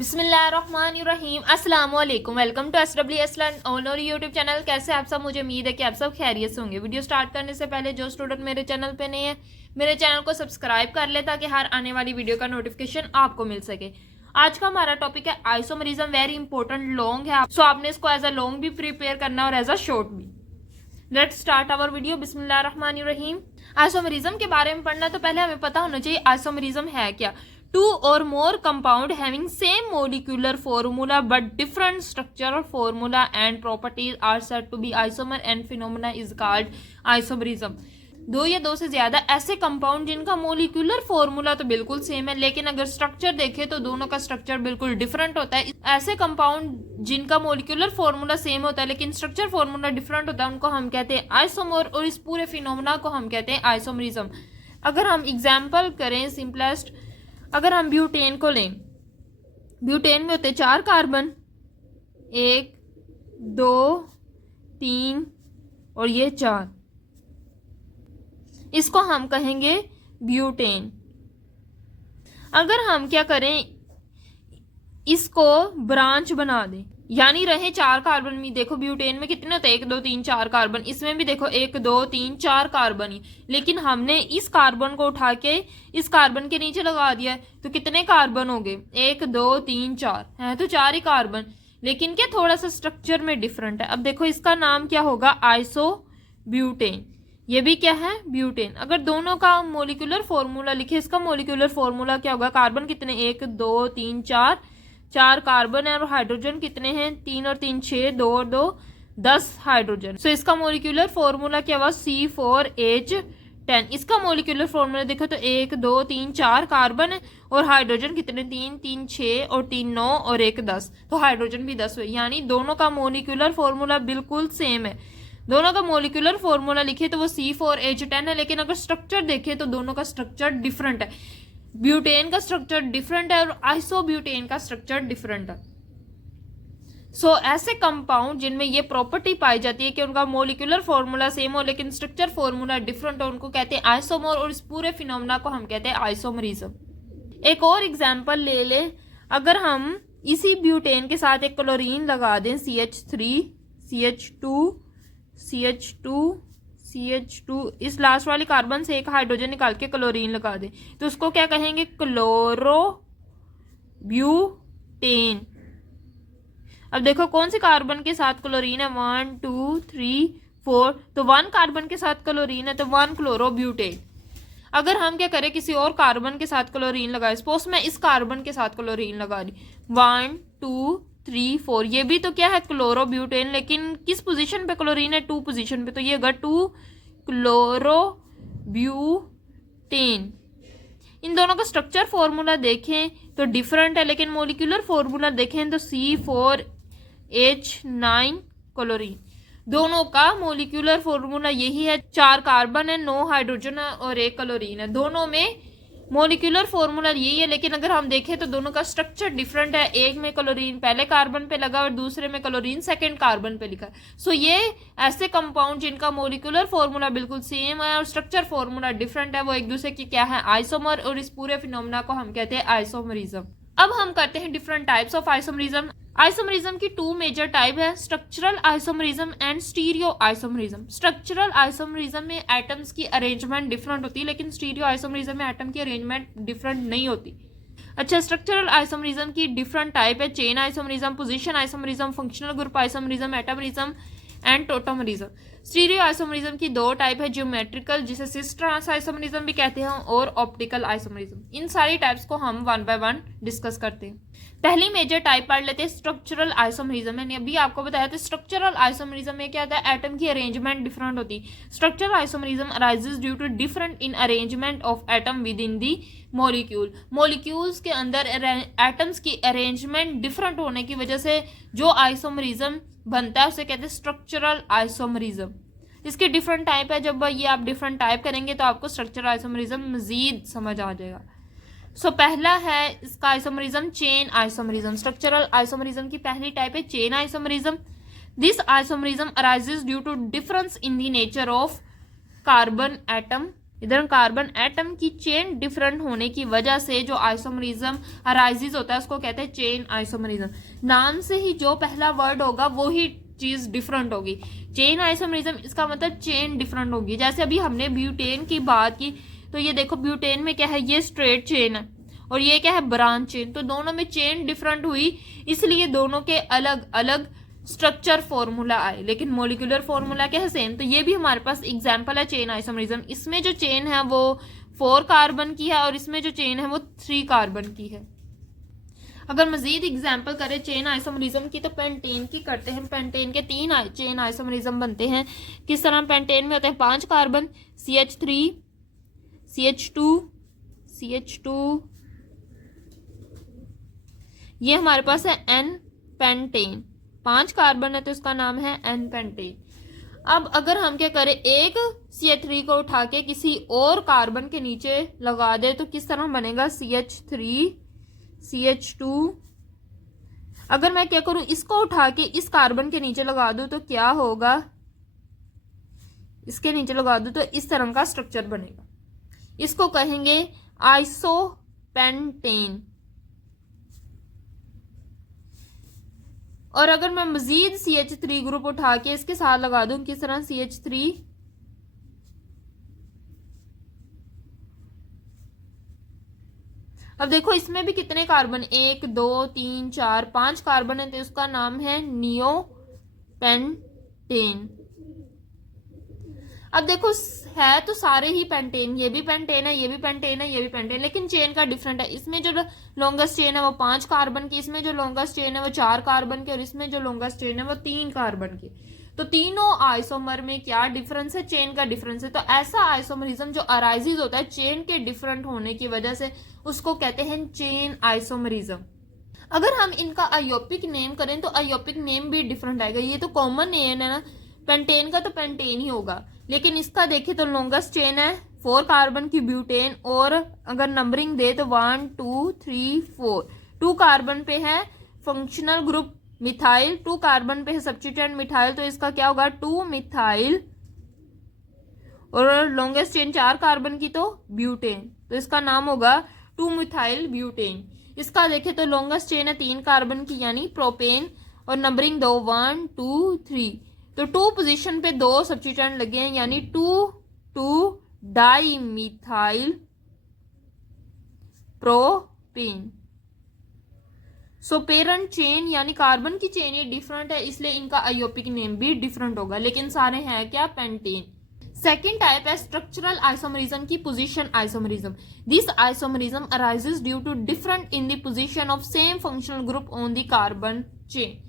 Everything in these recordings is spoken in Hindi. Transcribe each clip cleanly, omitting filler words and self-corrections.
बिस्मिल्लाहिर्रहमानिर्रहीम अस्सलाम वालेकुम। Welcome to SWS learn honour YouTube channel. कैसे आप सब? मुझे उम्मीद है कि आप सब खैरियत से होंगे। वीडियो स्टार्ट करने से पहले जो स्टूडेंट मेरे चैनल पे नए हैं, मेरे चैनल को सब्सक्राइब कर ले ताकि हर आने वाली वीडियो का नोटिफिकेशन आपको मिल सके। आज का हमारा टॉपिक है आइसोमरिज्म। वेरी इंपॉर्टेंट लॉन्ग है, सो आपने इसको एज अ लॉन्ग भी प्रिपेयर करना और एज अ शॉर्ट भी। Let's start our video. बिस्मिल्लाहिर्रहमानिर्रहीम। आइसोमरिज्म के बारे में पढ़ना तो पहले हमें पता होना चाहिए आइसोमरिज्म है क्या। Two or more compound having same molecular formula but different structural formula and properties are said to be isomer and phenomena is called isomerism। दो या दो से ज्यादा ऐसे कंपाउंड जिनका मोलिकुलर फॉर्मूला तो बिल्कुल सेम है, लेकिन अगर स्ट्रक्चर देखें तो दोनों का स्ट्रक्चर बिल्कुल डिफरेंट होता है। ऐसे कंपाउंड जिनका मोलिकुलर फॉर्मूला सेम होता है लेकिन स्ट्रक्चर फॉर्मूला डिफरेंट होता है उनको हम कहते हैं आइसोमर, और इस पूरे फिनोमेना को हम कहते हैं आइसोमरिज्म। अगर हम एग्जाम्पल करें सिंपलेस्ट, अगर हम ब्यूटेन को लें, ब्यूटेन में होते 4 कार्बन, 1 2 3 और ये 4, इसको हम कहेंगे ब्यूटेन। अगर हम क्या करें, इसको ब्रांच बना दें, यानी रहे 4 कार्बन में। देखो ब्यूटेन में कितने होते हैं, 1 2 3 4 कार्बन। इसमें भी देखो 1 2 3 4 कार्बन ही, लेकिन हमने इस कार्बन को उठा के इस कार्बन के नीचे लगा दिया है, तो कितने कार्बन हो गए, 1 2 3 4 है, तो 4 ही कार्बन, लेकिन क्या थोड़ा सा स्ट्रक्चर में डिफरेंट है। अब देखो इसका नाम क्या होगा, आइसोब्यूटेन। ये भी क्या है, ब्यूटेन। अगर दोनों का मोलिकुलर फॉर्मूला लिखे, इसका मोलिकुलर फॉर्मूला क्या होगा, कार्बन कितने 1 2 3 4 कार्बन है, और हाइड्रोजन कितने हैं 3 और 3 6, 2 और 2 10 हाइड्रोजन। सो इसका मोलिकुलर फॉर्मूला क्या हुआ, C4H10। इसका मोलिकुलर फॉर्मूला देखो तो 1 2 3 4 कार्बन है, और हाइड्रोजन कितने 3 3 6 और 3 9 और 1 10, तो हाइड्रोजन भी 10 हुए। यानी दोनों का मोलिकुलर फॉर्मूला बिल्कुल सेम है। दोनों का मोलिकुलर फॉर्मूला लिखे तो वो C4H10 है, लेकिन अगर स्ट्रक्चर देखे तो दोनों का स्ट्रक्चर डिफरेंट है। ब्यूटेन का स्ट्रक्चर डिफरेंट है और आइसोब्यूटेन का स्ट्रक्चर डिफरेंट है। सो ऐसे कंपाउंड जिनमें ये प्रॉपर्टी पाई जाती है कि उनका मोलिकुलर फॉर्मूला सेम हो लेकिन स्ट्रक्चर फॉर्मूला डिफरेंट हो, उनको कहते हैं आइसोमर, और इस पूरे फिनोमेना को हम कहते हैं आइसोमरिज्म। एक और एग्जांपल ले ले, अगर हम इसी ब्यूटेन के साथ एक क्लोरीन लगा दें, CH3 CH2 CH2 CH2, इस लास्ट वाली कार्बन से एक हाइड्रोजन निकाल के क्लोरीन लगा दे, तो उसको क्या कहेंगे, क्लोरोब्यूटेन। अब देखो कौन सी कार्बन के साथ क्लोरीन है, 1 2 3 4, तो 1 कार्बन के साथ क्लोरीन है तो 1 क्लोरोब्यूटेन। अगर हम क्या करें, किसी और कार्बन के साथ क्लोरीन लगाए, सपोज मैं इस कार्बन के साथ क्लोरीन लगा रही, 1 2 3 4, ये भी तो क्या है, क्लोरोब्यूटेन, लेकिन किस पोजीशन पे क्लोरीन है, 2 पोजीशन पे, तो ये होगा 2 क्लोरोब्यूटेन। इन दोनों का स्ट्रक्चर फॉर्मूला देखें तो डिफरेंट है, लेकिन मोलिकुलर फॉर्मूला देखें तो C4H9 क्लोरीन। दोनों का मोलिकुलर फॉर्मूला यही है, 4 कार्बन है, 9 हाइड्रोजन है और 1 क्लोरीन है। दोनों में मोलिकुलर फॉर्मूला यही है, लेकिन अगर हम देखें तो दोनों का स्ट्रक्चर डिफरेंट है। एक में क्लोरीन पहले कार्बन पे लगा और दूसरे में क्लोरीन सेकंड कार्बन पे लिखा। सो ये ऐसे कंपाउंड जिनका मोलिकुलर फॉर्मूला बिल्कुल सेम है और स्ट्रक्चर फॉर्मूला डिफरेंट है, वो एक दूसरे की क्या है, आइसोमर, और इस पूरे फिनोमेना को हम कहते हैं आइसोमरिज्म। अब हम करते हैं different types of isomerism. Isomerism की 2 मेजर टाइप है, structural isomerism and stereo isomerism. Structural isomerism में एटम्स की अरेंजमेंट डिफरेंट होती है, लेकिन स्टीरियो आइसोमरिज्म में एटम की अरेंजमेंट डिफरेंट नहीं होती। अच्छा, स्ट्रक्चरल आइसोमरिज्म की डिफरेंट टाइप है, chain isomerism, position isomerism, functional group isomerism, metamerism and tautomerism. Stereo isomerism की 2 टाइप है, ज्योमेट्रिकल जिसे सिस ट्रांस आइसोमरिज्म भी कहते हैं, और ऑप्टिकल आइसोमरिज्म। इन सारी टाइप्स को हम 1 बाय 1 डिस्कस करते हैं। पहली मेजर टाइप पढ़ लेते हैं, स्ट्रक्चरल आइसोमरिज्म। मैंने अभी आपको बताया था स्ट्रक्चरल आइसोमरिज्म में क्या होता है, एटम की अरेंजमेंट डिफरेंट होती है। Structural isomerism arises due to different in arrangement of atom within the molecule. Molecules के अंदर एटम्स की अरेंजमेंट डिफरेंट होने की वजह से जो आइसोमरिज्म बनता है उसे कहते हैं स्ट्रक्चरल आइसोमरिज्म। इसके डिफरेंट टाइप है, जब ये आप डिफरेंट टाइप करेंगे तो आपको स्ट्रक्चरल आइसोमरिज्म मजीद समझ आ जाएगा। सो पहला है इसका isomerism, chain isomerism. Structural isomerism की पहली टाइप है chain isomerism. This isomerism arises due to difference in the nature of carbon atom इधर कार्बन एटम की चेन डिफरेंट होने की वजह से जो आइसोमरिज्म अराइजेज होता है उसको कहते हैं चेन आइसोमरिज्म। नाम से ही जो पहला वर्ड होगा वो ही चीज डिफरेंट होगी। चेन आइसोमरिज्म इसका मतलब चेन डिफरेंट होगी। जैसे अभी हमने ब्यूटेन की बात की तो ये देखो ब्यूटेन में क्या है, ये स्ट्रेट चेन है और ये क्या है, ब्रांच चेन। तो दोनों में चेन डिफरेंट हुई, इसलिए दोनों के अलग अलग स्ट्रक्चर फॉर्मूला आए, लेकिन मोलिकुलर फॉर्मूला क्या है, सेम। तो ये भी हमारे पास एग्जांपल है चेन आइसोमरिज्म। इसमें जो चेन है वो 4 कार्बन की है और इसमें जो चेन है वो 3 कार्बन की है। अगर मजीद एग्जांपल करें चेन आइसोमरिज्म की तो पेंटेन की करते हैं। पेंटेन के 3 चेन आइसोमरिज्म बनते हैं। किस तरह? पेंटेन में होते हैं 5 कार्बन, CH3, CH2, ये हमारे पास है N पेंटेन। 5 कार्बन है तो इसका नाम है N पेंटेन। अब अगर हम क्या करें, एक CH3 को उठा के किसी और कार्बन के नीचे लगा दे तो किस तरह बनेगा, CH3, CH2। अगर मैं क्या करूं, इसको उठा के इस कार्बन के नीचे लगा दूं तो क्या होगा, इसके नीचे लगा दूं तो इस तरह का स्ट्रक्चर बनेगा। इसको कहेंगे आइसोपेंटेन। और अगर मैं मजीद CH3 ग्रुप उठा के इसके साथ लगा दूं, किस तरह, CH3, अब देखो इसमें भी कितने कार्बन, 1 2 3 4 5 कार्बन है तो इसका नाम है नियोपेंटेन। अब देखो है तो सारे ही पेंटेन, ये भी पेंटेन है, ये भी पेंटेन है, ये भी पेंटेन, लेकिन चेन का डिफरेंट है। इसमें जो लॉन्गेस्ट चेन है वो 5 कार्बन की, इसमें जो लॉन्गेस्ट चेन है वो 4 कार्बन की और इसमें जो लॉन्गेस्ट चेन है वो 3 कार्बन की। तो तीनों आइसोमर में क्या डिफरेंस है, चेन का डिफरेंस है। तो ऐसा आइसोमरिज्म जो अराइजेज होता है चेन के डिफरेंट होने की वजह से उसको कहते हैं चेन आइसोमरिज्म। अगर हम इनका आयोपिक नेम करें तो आयोपिक नेम भी डिफरेंट आएगा। ये तो कॉमन नेम है ना, पेंटेन का तो पेंटेन ही होगा, लेकिन इसका देखें तो लॉन्गेस्ट चेन है 4 कार्बन की ब्यूटेन, और अगर नंबरिंग दे तो 1 2 3 4, 2 कार्बन पे है फंक्शनल ग्रुप मिथाइल, 2 कार्बन पे है सब्स्टिट्यूएंट मिथाइल, तो इसका क्या होगा 2 मिथाइल। और लॉन्गेस्ट चेन 4 कार्बन की तो ब्यूटेन, तो इसका नाम होगा 2 मिथाइल ब्यूटेन। इसका देखें तो लॉन्गेस्ट चेन है 3 कार्बन की यानी प्रोपेन, और नंबरिंग दो 1 2 3, तो 2 पोजीशन पे 2 सब्स्टिट्यूएंट लगे हैं यानी 2 di methyl propane. So parent chain यानी कार्बन की चेन ये डिफरेंट है, इसलिए इनका आयोपिक नेम भी डिफरेंट होगा, लेकिन सारे हैं क्या, पेंटेन। सेकेंड टाइप है स्ट्रक्चरल आइसोमरिज्म की position isomerism. This isomerism arises due to different in the position of same functional group on the carbon chain.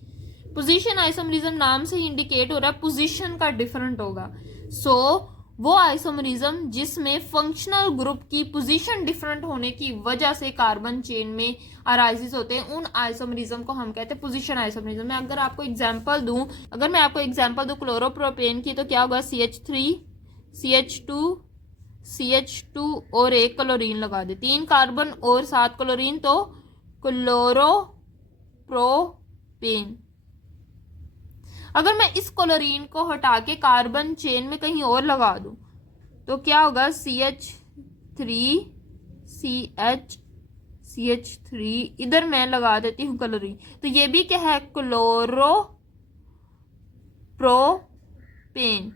Position isomerism नाम से ही इंडिकेट हो रहा है पोजीशन का डिफरेंट होगा। सो वो आइसोमरिज्म जिसमें फंक्शनल ग्रुप की पोजीशन डिफरेंट होने की वजह से कार्बन चेन में अराइजेस होते हैं, उन आइसोमरिज्म को हम कहते हैं पोजीशन आइसोमरिज्म। मैं अगर आपको एग्जांपल दूं, क्लोरोप्रोपेन की, तो क्या होगा, CH3, CH2 और एक क्लोरीन लगा दे, 3 कार्बन और 7 क्लोरीन, तो क्लोरोप्रोपेन। अगर मैं इस क्लोरीन को हटा के कार्बन चेन में कहीं और लगा दूं तो क्या होगा, CH3 इधर मैं लगा देती हूं क्लोरीन, तो ये भी क्या है, क्लोरोप्रोपेन।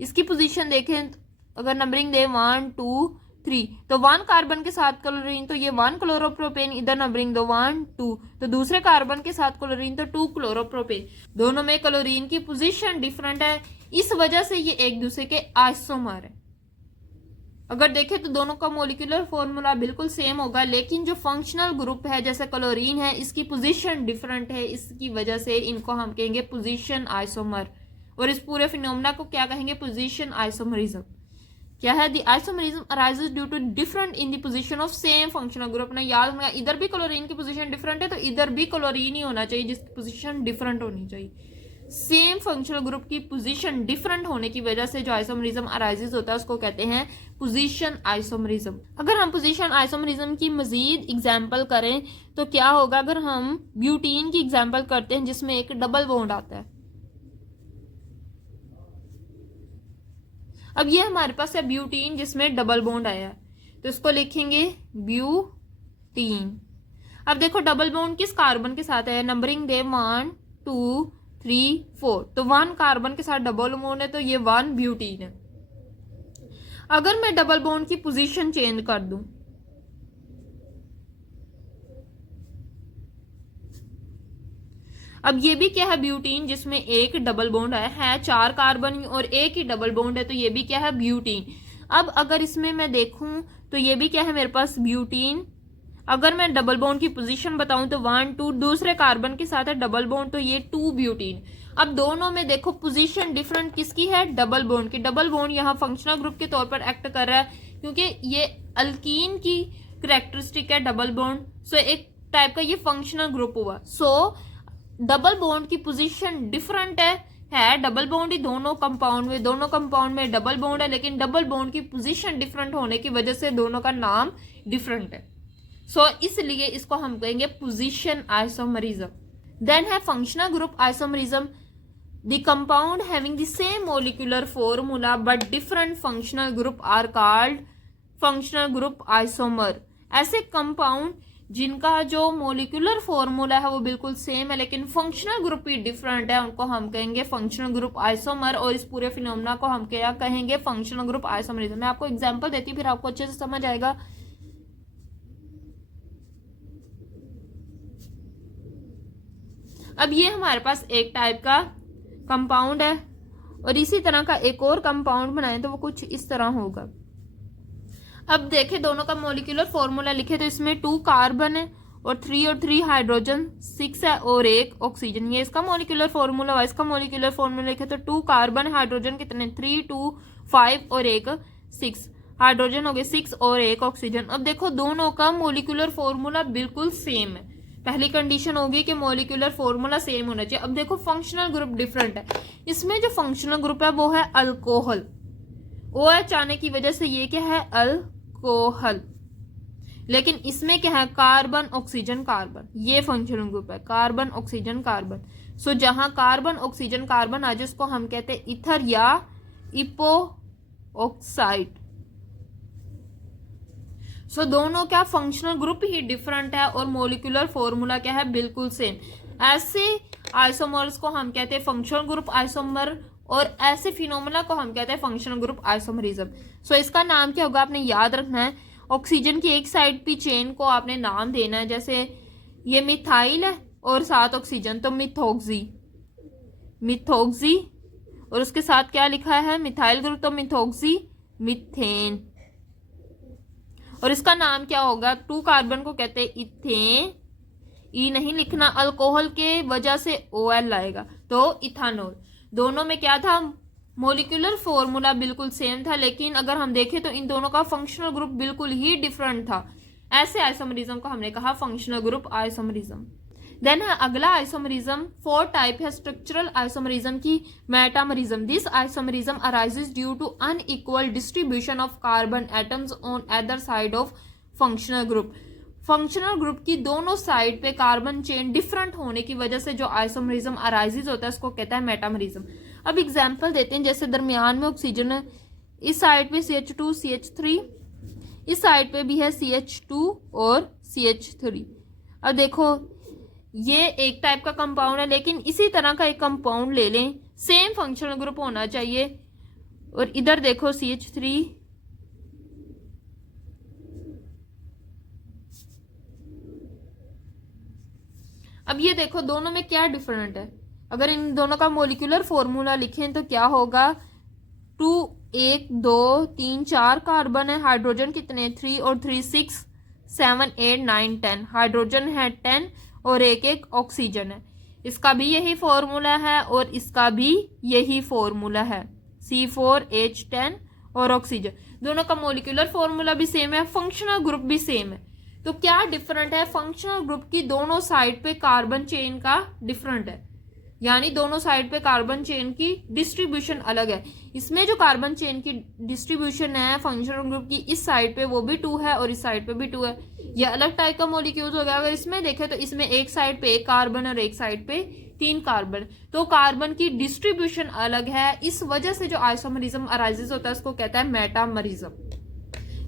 इसकी पोजीशन देखें, अगर नंबरिंग दे 1 2 3, तो 1 कार्बन के साथ क्लोरीन, तो ये 1 क्लोरोप्रोपेन, इधर नंबरिंग दो 1 2, तो दूसरे कार्बन के साथ क्लोरीन तो 2 क्लोरोप्रोपेन। दोनों में क्लोरीन की पोजीशन डिफरेंट है, इस वजह से ये एक दूसरे के आइसोमर है। अगर देखें तो दोनों का मोलिकुलर फॉर्मूला बिल्कुल सेम होगा, लेकिन जो फंक्शनल ग्रुप है जैसे क्लोरीन है, इसकी पोजीशन डिफरेंट है, इसकी वजह से इनको हम कहेंगे पोजीशन आइसोमर। और इस पूरे फिनोमेना को क्या कहेंगे, पोजीशन आइसोमरिज्म। क्या है, the isomerism arises due to different in the position of same functional group. ना याद रखना, इधर भी क्लोरीन की पोजीशन डिफरेंट है तो इधर भी क्लोरीन ही होना चाहिए जिसकी पोजीशन डिफरेंट होनी चाहिए। सेम फंक्शनल ग्रुप की पोजीशन डिफरेंट होने की वजह से जो आइसोमरिज्म अराइजेस होता है उसको कहते हैं पोजीशन आइसोमरिज्म। अगर हम पोजीशन आइसोमरिज्म की मजीद एग्जांपल करें तो क्या होगा, अगर हम ब्यूटीन की एग्जांपल करते हैं जिसमें एक डबल बॉन्ड आता है। अब ये हमारे पास है ब्यूटीन जिसमें डबल बॉन्ड आया है, तो इसको लिखेंगे ब्यूटीन। अब देखो डबल बॉन्ड किस कार्बन के साथ है, नंबरिंग दे 1 2 3 4, तो 1 कार्बन के साथ डबल बॉन्ड है, तो ये 1 ब्यूटीन है। अगर मैं डबल बॉन्ड की पोजीशन चेंज कर दूं, अब ये भी क्या है, ब्यूटीन जिसमें एक डबल बॉन्ड है 4 कार्बन और एक ही डबल बॉन्ड है, तो ये भी क्या है, ब्यूटीन। अब अगर इसमें मैं देखूं तो ये भी क्या है मेरे पास, ब्यूटीन। अगर मैं डबल बॉन्ड की पोजीशन बताऊं तो 1 2, दूसरे कार्बन के साथ है डबल बॉन्ड, तो ये 2 ब्यूटीन। अब दोनों में देखो पोजीशन डिफरेंट किसकी है, डबल बॉन्ड की। डबल बॉन्ड यहाँ फंक्शनल ग्रुप के तौर पर एक्ट कर रहा है क्योंकि ये अल्कीन की कैरेक्टरिस्टिक है डबल बॉन्ड, सो एक टाइप का ये फंक्शनल ग्रुप हुआ। सो डबल बॉन्ड की पोजीशन डिफरेंट है डबल बॉन्ड ही दोनों कंपाउंड में डबल बॉन्ड है, लेकिन डबल बॉन्ड की पोजीशन डिफरेंट होने की वजह से दोनों का नाम डिफरेंट है। सो इसलिए इसको हम कहेंगे पोजीशन आइसोमरिज्म। देन है functional group isomerism, the compound having the same molecular formula but different functional group are called functional group isomer. ऐसे कंपाउंड जिनका जो मॉलिक्यूलर फॉर्मूला है वो बिल्कुल सेम है लेकिन फंक्शनल ग्रुप ही डिफरेंट है, उनको हम कहेंगे फंक्शनल ग्रुप आइसोमर। और इस पूरे फिनोमेना को हम क्या कहेंगे, फंक्शनल ग्रुप आइसोमरिज्म। मैं आपको एग्जांपल देती हूँ फिर आपको अच्छे से समझ आएगा। अब ये हमारे पास एक टाइप का कंपाउंड है और इसी तरह का एक और कंपाउंड बनाए तो वो कुछ इस तरह होगा। अब देखें दोनों का मॉलिक्यूलर फॉर्मूला लिखे तो इसमें 2 कार्बन है और 3 हाइड्रोजन, 6 है और 1 ऑक्सीजन। ये इसका मॉलिक्यूलर फॉर्मूला हुआ। इसका मॉलिक्यूलर फॉर्मूला लिखे तो 2 कार्बन, हाइड्रोजन कितने 3 2 5 और 1 6 हाइड्रोजन हो गए 6 और 1 ऑक्सीजन। अब देखो दोनों का मॉलिक्यूलर फॉर्मूला बिल्कुल सेम है। पहली कंडीशन होगी कि मॉलिक्यूलर फॉर्मूला सेम होना चाहिए। अब देखो फंक्शनल ग्रुप डिफरेंट है। इसमें जो फंक्शनल ग्रुप है वो है अल्कोहल। OH आने की वजह से ये क्या है, अल्कोहल। लेकिन इसमें क्या है, कार्बन ऑक्सीजन कार्बन। ये फंक्शनल ग्रुप है, कार्बन ऑक्सीजन कार्बन। सो जहां कार्बन ऑक्सीजन कार्बन आ जाए उसको हम कहते हैं ईथर या इपो ऑक्साइड। सो दोनों क्या फंक्शनल ग्रुप ही डिफरेंट है और मॉलिक्यूलर फॉर्मूला क्या है, बिल्कुल सेम। ऐसे आइसोमर्स को हम कहते हैं फंक्शनल ग्रुप आइसोमर और ऐसे फिनोमेना को हम कहते हैं फंक्शनल ग्रुप आइसोमरिज्म। सो इसका नाम क्या होगा, आपने याद रखना है। ऑक्सीजन की एक साइड पे चेन को आपने नाम देना है, जैसे ये मिथाइल है और 7 ऑक्सीजन तो मिथोक्सी, मिथोक्सी। और उसके साथ क्या लिखा है, मिथाइल ग्रुप तो मिथोक्सी मीथेन। और इसका नाम क्या होगा, 2 कार्बन को कहते हैं इथेन। ई नहीं लिखना, अल्कोहल के वजह से OL आएगा तो इथानोल। दोनों में क्या था, मॉलिक्यूलर फॉर्मूला बिल्कुल सेम था लेकिन अगर हम देखें तो इन दोनों का फंक्शनल ग्रुप बिल्कुल ही डिफरेंट था। ऐसे आइसोमरिज्म को हमने कहा फंक्शनल ग्रुप आइसोमरिज्म। देन है अगला आइसोमरिज्म। 4 टाइप है स्ट्रक्चरल आइसोमरिज्म की, metamerism. This isomerism arises due to unequal distribution of carbon atoms on other side of functional group. Functional group की दोनों साइड पे कार्बन चेन डिफरेंट होने की वजह से जो आइसोमरिज्म अराइजेस होता है उसको कहता है मेटामरिज्म। अब एग्जांपल देते हैं, जैसे दरमियान में ऑक्सीजन है, इस साइड पे CH2 CH3, इस साइड पे भी है CH2 और CH3। अब देखो ये एक टाइप का कंपाउंड है लेकिन इसी तरह का एक कंपाउंड ले लें, सेम फंक्शनल ग्रुप होना चाहिए। और इधर देखो CH3, अब ये देखो दोनों में क्या डिफरेंट है। अगर इन दोनों का मॉलिक्यूलर फॉर्मूला लिखें तो क्या होगा, 2 1 2 3 4 कार्बन है, हाइड्रोजन कितने 3 और 3 6 7 8 9 10 हाइड्रोजन है 10 और एक ऑक्सीजन है। इसका भी यही फॉर्मूला है और इसका भी यही फॉर्मूला है, C4H10 और ऑक्सीजन। दोनों का मॉलिक्यूलर फॉर्मूला भी सेम है, फंक्शनल ग्रुप भी सेम है। तो क्या डिफरेंट है, फंक्शनल ग्रुप की दोनों साइड पे कार्बन चेन का डिफरेंट है। यानी दोनों साइड पे कार्बन चेन की डिस्ट्रीब्यूशन अलग है। इसमें जो कार्बन चेन की डिस्ट्रीब्यूशन है फंक्शनल ग्रुप की, इस साइड पे वो भी 2 है और इस साइड पे भी 2 है। ये अलग टाइप का मॉलिक्यूल्स हो गया। अगर इसमें देखें तो इसमें एक साइड पे 1 कार्बन और एक साइड पे 3 कार्बन, तो कार्बन की डिस्ट्रीब्यूशन अलग है। इस वजह से जो आइसोमरिज्म अराइजेस होता है उसको कहता है मेटामरिज्म।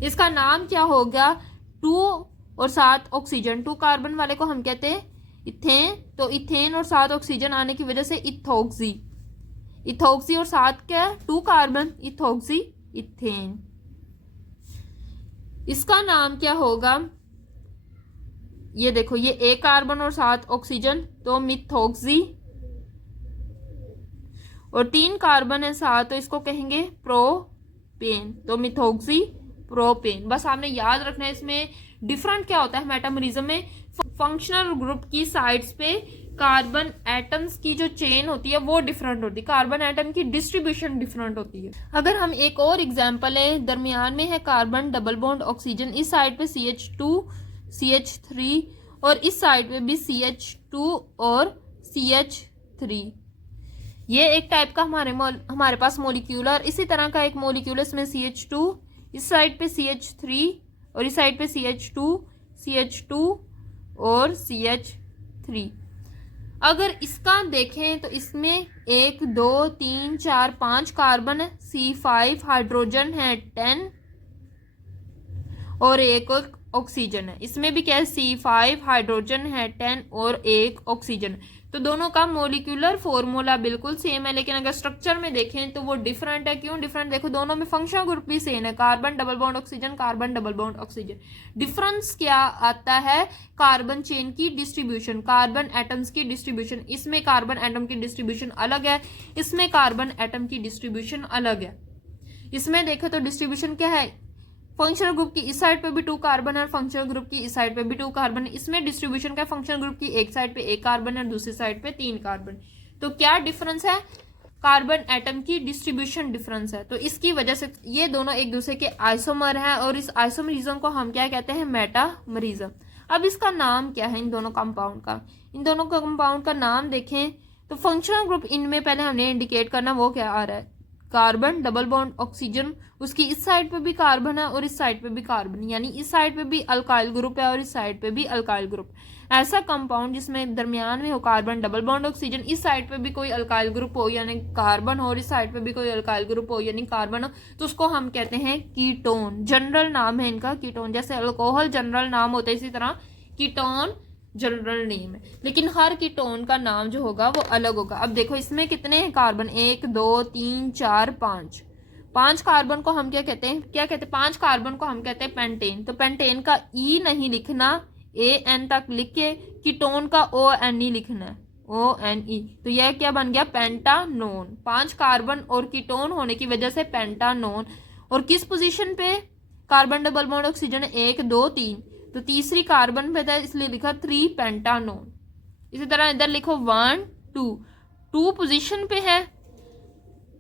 इसका नाम क्या होगा? 2 और 7 ऑक्सीजन, 2 कार्बन वाले को हम कहते हैं इथेन। तो इथेन और 7 ऑक्सीजन आने की वजह से इथोक्सी, इथोक्सी और 7 क्या है? 2 कार्बन, इथोक्सी इथेन। इसका नाम क्या होगा? ये देखो, ये 1 कार्बन और 7 ऑक्सीजन, तो मिथोक्सी। और 3 कार्बन है 7, तो इसको कहेंगे प्रोपेन, तो मिथोक्सी प्रोपेन। बस आपने याद रखना है इसमें डिफरेंट क्या होता है मेटामरिज्म में। फंक्शनल ग्रुप की साइड्स पे कार्बन एटम्स की जो चेन होती है वो डिफरेंट होती है, कार्बन एटम की डिस्ट्रीब्यूशन डिफरेंट होती है। अगर हम एक और एग्जांपल है, दरमियान में है कार्बन डबल बॉन्ड ऑक्सीजन, इस साइड पे CH2 CH3 और इस साइड पे भी CH2 और CH3। ये एक टाइप का हमारे पास मॉलिक्यूलर, इसी तरह का एक मॉलिक्यूल इसमें CH2, इस साइड पे CH3 और इस साइड पे CH2 CH2 और CH3। अगर इसका देखें तो इसमें 1 2 3 4 5 कार्बन है, C5 हाइड्रोजन है 10 और 1 ऑक्सीजन है। इसमें भी क्या है? C5 हाइड्रोजन है 10 और 1 ऑक्सीजन। तो दोनों का मॉलिक्यूलर फॉर्मूला बिल्कुल सेम है, लेकिन अगर स्ट्रक्चर में देखें तो वो डिफरेंट है। क्यों डिफरेंट? देखो, दोनों में फंक्शनल ग्रुप भी सेम है, carbon double bond oxygen, carbon double bond oxygen. Difference क्या आता है? कार्बन चेन की डिस्ट्रीब्यूशन, कार्बन एटम्स की डिस्ट्रीब्यूशन। इसमें कार्बन एटम की डिस्ट्रीब्यूशन अलग है, इसमें कार्बन एटम की डिस्ट्रीब्यूशन अलग है। इसमें देखो तो डिस्ट्रीब्यूशन क्या है? फंक्शनल ग्रुप की इस साइड पे भी 2 कार्बन है, फंक्शनल ग्रुप की इस साइड पे भी 2 कार्बन है। इसमें डिस्ट्रीब्यूशन क्या है? फंक्शनल ग्रुप की एक साइड पे 1 कार्बन है, दूसरी साइड पे 3 कार्बन। तो क्या डिफरेंस है? कार्बन एटम की डिस्ट्रीब्यूशन डिफरेंस है। तो इसकी वजह से ये दोनों एक दूसरे के आइसोमर हैं और इस आइसोमरिज्म को हम क्या कहते हैं? मेटामरिज्म। अब इसका नाम क्या है इन दोनों कंपाउंड का? इन दोनों कंपाउंड का नाम देखें तो फंक्शनल ग्रुप इनमें पहले हमने इंडिकेट करना, वो क्या आ रहा है? कार्बन डबल बॉन्ड ऑक्सीजन, उसकी इस साइड पे भी कार्बन है और इस साइड पे भी कार्बन, यानी इस साइड पे भी अल्काइल ग्रुप है और इस साइड पे भी अल्काइल ग्रुप। ऐसा कंपाउंड जिसमें दरमियान में हो कार्बन डबल बॉन्ड ऑक्सीजन, इस साइड पे भी कोई अल्काइल ग्रुप हो यानी कार्बन हो और इस साइड पे भी कोई अल्काइल ग्रुप हो यानी कार्बन हो, तो उसको हम कहते हैं कीटोन। जनरल नाम है इनका कीटोन। जैसे अल्कोहल जनरल नाम होता है, इसी तरह कीटोन जनरल नेम है, लेकिन हर कीटोन का नाम जो होगा वो अलग होगा। अब देखो इसमें कितने हैं कार्बन? 1 2 3 4 5। 5 कार्बन को हम क्या कहते हैं? 5 कार्बन को हम कहते हैं पेंटेन। तो पेंटेन का ई नहीं लिखना, AN तक लिख के, कीटोन का ONE लिखना है, ONE। तो यह क्या बन गया? पेंटानोन। 5 कार्बन और कीटोन होने की वजह से पेंटानोन। और किस पोजीशन पे कार्बन डबल बॉन्ड ऑक्सीजन? 1 2 3, तो तीसरी कार्बन पे था इसलिए लिखा 3 पेंटानोन। इसी तरह इधर लिखो 1 2 पोजीशन पे है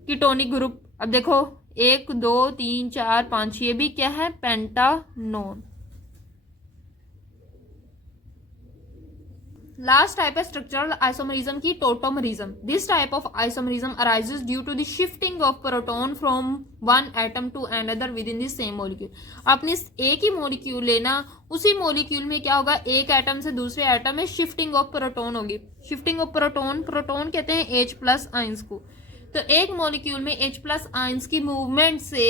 कीटोनिक ग्रुप। अब देखो 1 2 3 4 5, ये भी क्या है? पेंटानोन। लास्ट टाइप है स्ट्रक्चरल आइसोमरिज्म की, tautomerism. This type of isomerism arises due to the shifting of proton from one atom to another within the same molecule. आपने एक ही मॉलिक्यूल लेना, उसी मॉलिक्यूल में क्या होगा? एक एटम से दूसरे एटम में शिफ्टिंग ऑफ प्रोटॉन होगी। शिफ्टिंग ऑफ प्रोटॉन, प्रोटॉन कहते हैं H+ आयंस को। तो एक मॉलिक्यूल में H+ आयंस की मूवमेंट से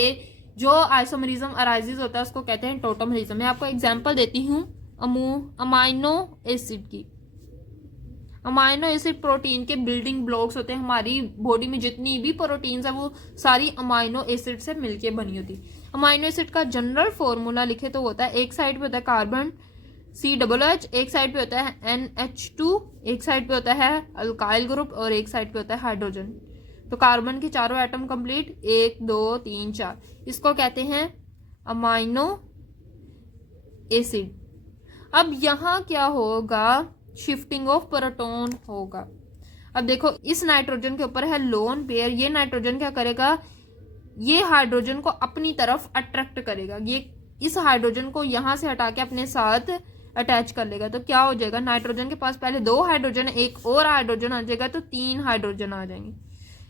जो आइसोमरिज्म अराइजेस होता है उसको कहते हैं टोटोमरिज्म। मैं आपको एग्जांपल देती हूँ अमाइनो एसिड की। अमाइनो एसिड प्रोटीन के बिल्डिंग ब्लॉक्स होते हैं। हमारी बॉडी में जितनी भी प्रोटीन्स है वो सारी अमाइनो एसिड से मिलके बनी होती है। अमाइनो एसिड का जनरल फॉर्मूला लिखे तो होता है, एक साइड पे होता है कार्बन COOH, एक साइड पे होता है NH2, एक साइड पे होता है अल्काइल ग्रुप और एक साइड पे होता है हाइड्रोजन। तो कार्बन के चारों एटम कंप्लीट, 1 2 3 4, इसको कहते हैं अमाइनो एसिड। अब यहाँ क्या होगा? शिफ्टिंग ऑफ प्रोटॉन होगा। अब देखो इस नाइट्रोजन के ऊपर है लोन पेयर, ये नाइट्रोजन क्या करेगा? ये हाइड्रोजन को अपनी तरफ अट्रैक्ट करेगा। ये इस हाइड्रोजन को यहाँ से हटा के अपने साथ अटैच कर लेगा तो क्या हो जाएगा, नाइट्रोजन के पास पहले 2 हाइड्रोजन, एक और हाइड्रोजन आ जाएगा तो 3 हाइड्रोजन आ जाएंगे।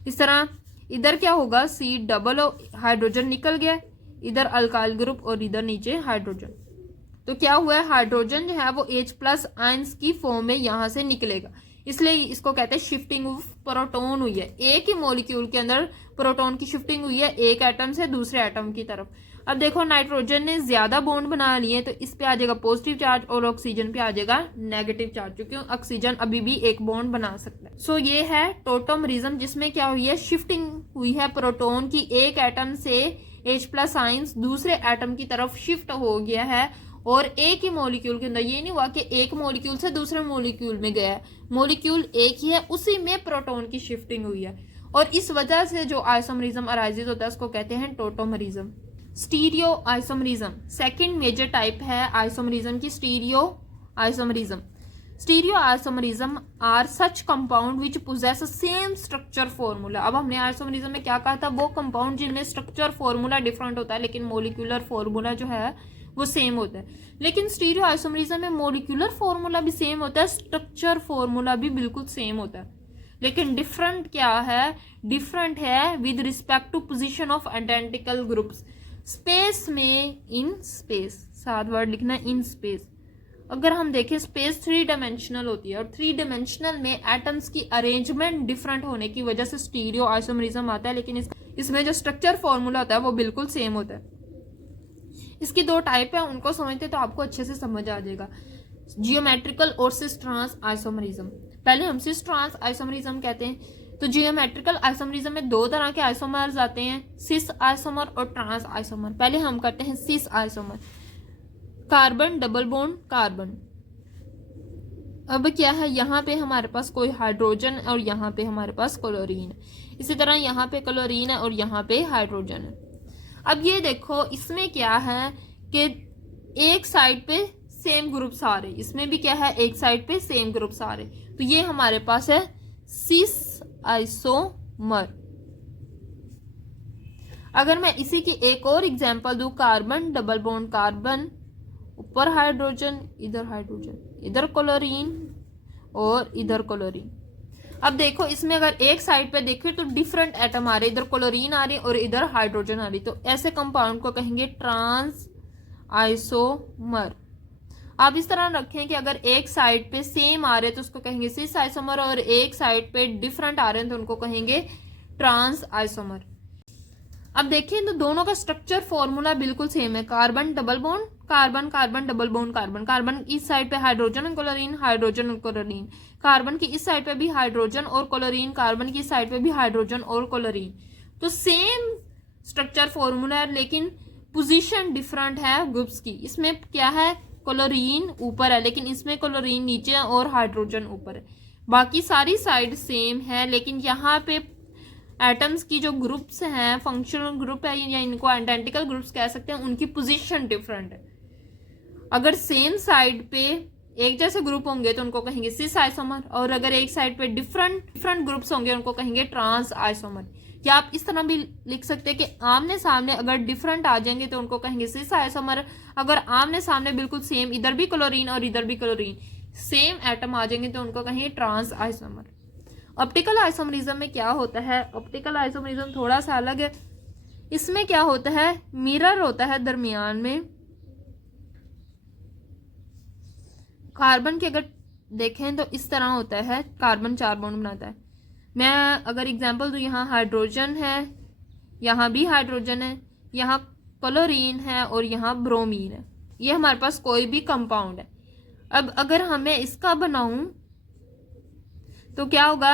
इस तरह इधर क्या होगा, C डबल हाइड्रोजन निकल गया, इधर अल्काइल ग्रुप और इधर नीचे हाइड्रोजन। तो क्या हुआ है, हाइड्रोजन जो है वो H+ आयंस की फॉर्म में यहां से निकलेगा, इसलिए इसको कहते हैं शिफ्टिंग ऑफ प्रोटॉन हुई है। एक ही मॉलिक्यूल के अंदर प्रोटॉन की शिफ्टिंग हुई है, एक एटम से दूसरे एटम की तरफ। अब देखो नाइट्रोजन ने ज्यादा बॉन्ड बना लिए तो इस पे आ जाएगा पॉजिटिव चार्ज और ऑक्सीजन पे आ जाएगा नेगेटिव चार्ज, क्योंकि ऑक्सीजन अभी भी एक बॉन्ड बना सकता है। सो ये है टोटोमरिज्म, जिसमें क्या हुई है, शिफ्टिंग हुई है प्रोटॉन की, एक एटम से H+ आयंस दूसरे एटम की तरफ शिफ्ट हो गया है और एक ही मॉलिक्यूल के अंदर। ये नहीं हुआ कि एक मॉलिक्यूल से दूसरे मॉलिक्यूल में गया है, मॉलिक्यूल एक ही है, उसी में प्रोटॉन की शिफ्टिंग हुई है और इस वजह से जो आइसोमरिज्म अराइजेस होता है उसको कहते हैं tautomerism. Stereo isomerism second major type है आइसोमरिज्म की, stereo isomerism. Stereo isomerism are such compound which possess same structure formula. अब हमने आइसोमरिज्म में क्या कहा था, वो कंपाउंड जिनमें स्ट्रक्चर फॉर्मूला डिफरेंट होता है लेकिन मोलिकुलर फॉर्मूला जो है वो सेम होता है। लेकिन स्टीरियो आइसोमरिज्म में मोलिकुलर फॉर्मूला भी सेम होता है, स्ट्रक्चर फॉर्मूला भी बिल्कुल सेम होता है, लेकिन डिफरेंट क्या है, डिफरेंट है with respect to position of identical groups. Space में, इन स्पेस, साथ वर्ड लिखना है, इन स्पेस। अगर हम देखें स्पेस 3 डायमेंशनल होती है और 3 डायमेंशनल में एटम्स की अरेंजमेंट डिफरेंट होने की वजह से स्टीरियो आइसोमरिज्म आता है, लेकिन इसमें जो स्ट्रक्चर फॉर्मूला होता है वो बिल्कुल सेम होता है। इसकी 2 टाइप है, उनको समझते तो आपको अच्छे से समझ आ जाएगा, जियोमेट्रिकल और सिस ट्रांस आइसोमरिज्म। पहले हम सिस ट्रांस आइसोमरिज्म कहते हैं। तो जियोमेट्रिकल आइसोमरिज्म में 2 तरह के आइसोमर्स आते हैं, सिस आइसोमर और ट्रांस आइसोमर। पहले हम करते हैं cis isomer, carbon double bond carbon. अब क्या है, यहाँ पे हमारे पास कोई हाइड्रोजन और यहाँ पे हमारे पास क्लोरीन है, इसी तरह यहाँ पे क्लोरीन है और यहाँ पे हाइड्रोजन है। अब ये देखो इसमें क्या है कि एक साइड पे सेम ग्रुप्स आ रहे, इसमें भी क्या है, एक साइड पे सेम ग्रुप्स आ रहे, तो ये हमारे पास है सिस आइसोमर। अगर मैं इसी की एक और एग्जांपल दूं, कार्बन डबल बॉन्ड कार्बन, ऊपर हाइड्रोजन, इधर क्लोरीन और इधर क्लोरीन। अब देखो इसमें अगर एक साइड पे देखें तो डिफरेंट एटम आ रहे, इधर क्लोरीन आ रही और इधर हाइड्रोजन आ रही, तो ऐसे कंपाउंड को कहेंगे ट्रांस आइसोमर। आप इस तरह रखें कि अगर एक साइड पे सेम आ रहे तो उसको कहेंगे सिस आइसोमर और एक साइड पे डिफरेंट आ रहे हैं तो उनको कहेंगे ट्रांस आइसोमर। अब देखिए तो दोनों का स्ट्रक्चर फॉर्मूला बिल्कुल सेम है, carbon double bond carbon, carbon double bond carbon, carbon इस साइड पे हाइड्रोजन और क्लोरीन, हाइड्रोजन और क्लोरीन, कार्बन की इस साइड पे भी हाइड्रोजन और क्लोरीन, कार्बन की इस साइड पे भी हाइड्रोजन और क्लोरीन। तो सेम स्ट्रक्चर फॉर्मूला है लेकिन पोजीशन डिफरेंट है ग्रुप्स की। इसमें क्या है, क्लोरीन ऊपर है लेकिन इसमें क्लोरीन नीचे है और हाइड्रोजन ऊपर है। बाकी सारी साइड सेम है लेकिन यहाँ पे एटम्स की जो ग्रुप्स हैं, फंक्शनल ग्रुप है या इनको आइडेंटिकल ग्रुप्स कह सकते हैं, उनकी पोजीशन डिफरेंट है। अगर सेम साइड पे एक जैसे ग्रुप होंगे तो उनको कहेंगे सिस आइसोमर, और अगर एक साइड पे डिफरेंट ग्रुप्स होंगे उनको कहेंगे ट्रांस आइसोमर। या आप इस तरह भी लिख सकते हैं कि आमने सामने अगर डिफरेंट आ जाएंगे तो उनको कहेंगे सिस आइसोमर, अगर आमने सामने बिल्कुल सेम, इधर भी क्लोरीन और इधर भी क्लोरीन, सेम एटम आ जाएंगे तो उनको कहेंगे ट्रांस आइसोमर। ऑप्टिकल आइसोमरिज्म में क्या होता है, ऑप्टिकल आइसोमरिज्म थोड़ा सा अलग है। इसमें क्या होता है, मिरर होता है दरमियान में, कार्बन के अगर देखें तो इस तरह होता है, कार्बन 4 बॉन्ड बनाता है। मैं अगर एग्जांपल दूं, यहाँ हाइड्रोजन है, यहाँ भी हाइड्रोजन है, यहाँ क्लोरीन है और यहाँ ब्रोमीन है, ये हमारे पास कोई भी कंपाउंड है। अब अगर हमें इसका बनाऊं तो क्या होगा,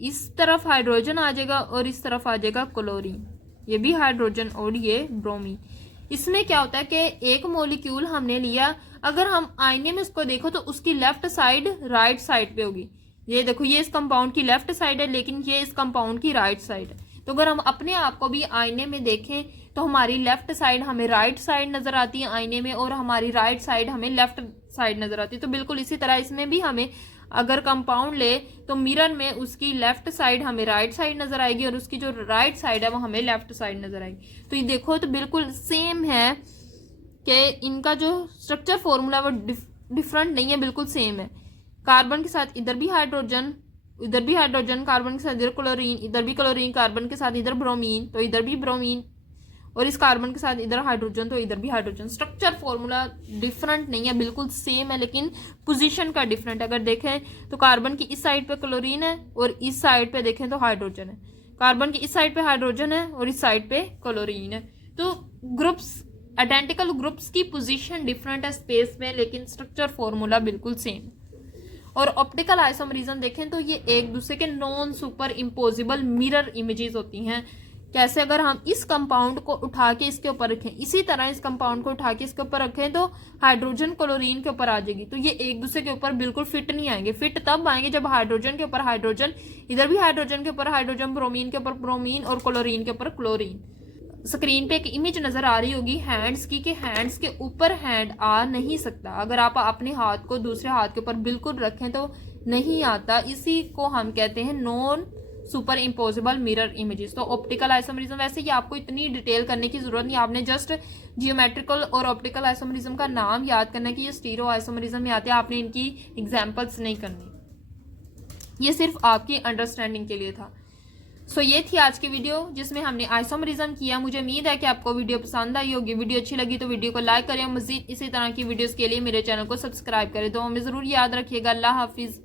इस तरफ हाइड्रोजन आ जाएगा और इस तरफ आ जाएगा क्लोरीन, ये भी हाइड्रोजन और ये ब्रोमीन। इसमें क्या होता है कि एक मॉलिक्यूल हमने लिया, अगर हम आईने में उसको देखो तो उसकी लेफ्ट साइड राइट साइड पे होगी। ये देखो ये इस कंपाउंड की लेफ्ट साइड है लेकिन ये इस कंपाउंड की राइट साइड है। तो अगर हम अपने आप को भी आईने में देखें तो हमारी लेफ्ट साइड हमें राइट साइड नजर आती है आईने में और हमारी राइट साइड हमें लेफ्ट साइड नजर आती है। तो बिल्कुल इसी तरह इसमें भी हमें अगर कंपाउंड ले तो मिरर में उसकी लेफ्ट साइड हमें राइट साइड नजर आएगी और उसकी जो राइट साइड है वो हमें लेफ्ट साइड नजर आएगी। तो ये देखो तो बिल्कुल सेम है कि इनका जो स्ट्रक्चर फॉर्मूला वो डिफरेंट नहीं है, बिल्कुल सेम है। कार्बन के साथ इधर भी हाइड्रोजन, इधर भी हाइड्रोजन, कार्बन के साथ इधर क्लोरीन, इधर भी क्लोरीन, कार्बन के साथ इधर ब्रोमीन तो इधर भी ब्रोमीन, और इस कार्बन के साथ इधर हाइड्रोजन तो इधर भी हाइड्रोजन। स्ट्रक्चर फॉर्मूला डिफरेंट नहीं है, बिल्कुल सेम है, लेकिन पोजीशन का डिफरेंट। अगर देखें तो कार्बन की इस साइड पे क्लोरीन है और इस साइड पे देखें तो हाइड्रोजन है, कार्बन की इस साइड पे हाइड्रोजन है और इस साइड पे क्लोरीन है। तो ग्रुप्स, आइडेंटिकल ग्रुप्स की पोजीशन डिफरेंट है स्पेस में, लेकिन स्ट्रक्चर फॉर्मूला बिल्कुल सेम। और ऑप्टिकल आइसोमरिज्म देखें तो ये एक दूसरे के non super imposable mirror images होती हैं। कैसे, अगर हम इस कंपाउंड को उठा के इसके ऊपर रखें, इसी तरह इस कंपाउंड को उठा के इसके ऊपर रखें तो हाइड्रोजन क्लोरीन के ऊपर आ जाएगी, तो ये एक दूसरे के ऊपर बिल्कुल फिट नहीं आएंगे। फिट तब आएंगे जब हाइड्रोजन के ऊपर हाइड्रोजन, इधर भी हाइड्रोजन के ऊपर हाइड्रोजन, ब्रोमीन के ऊपर ब्रोमीन और क्लोरीन के ऊपर क्लोरीन। स्क्रीन पे एक इमेज नजर आ रही होगी हैंड्स की, कि हैंड्स के ऊपर हैंड आ नहीं सकता। अगर आप अपने हाथ को दूसरे हाथ के ऊपर बिल्कुल रखें तो नहीं आता, इसी को हम कहते हैं non super imposable mirror images. तो ऑप्टिकल आइसोमरिज्म, वैसे ही आपको इतनी डिटेल करने की जरूरत नहीं, आपने जस्ट जियोमेट्रिकल और ऑप्टिकल आइसोमरिज्म का नाम याद करना कि ये स्टीरियो आइसोमरिज्म में आते हैं, आपने इनकी एग्जाम्पल्स नहीं करनी, ये सिर्फ आपकी अंडरस्टैंडिंग के लिए था। सो ये थी आज की वीडियो जिसमें हमने आइसोमरिज्म किया। मुझे उम्मीद है कि आपको वीडियो पसंद आई होगी। वीडियो अच्छी लगी तो वीडियो को लाइक करें, मजीद इसी तरह की वीडियोस के लिए मेरे चैनल को सब्सक्राइब करें। तो हमें ज़रूर याद रखिएगा। अल्लाह हाफिज़।